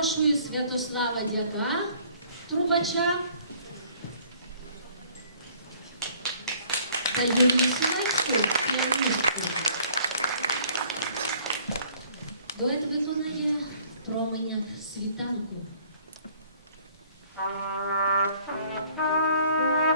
Запрошую Святослава Дяка, трубача та Юлію Сілецьку, піаністку. Дует виконає променя світанку. Thank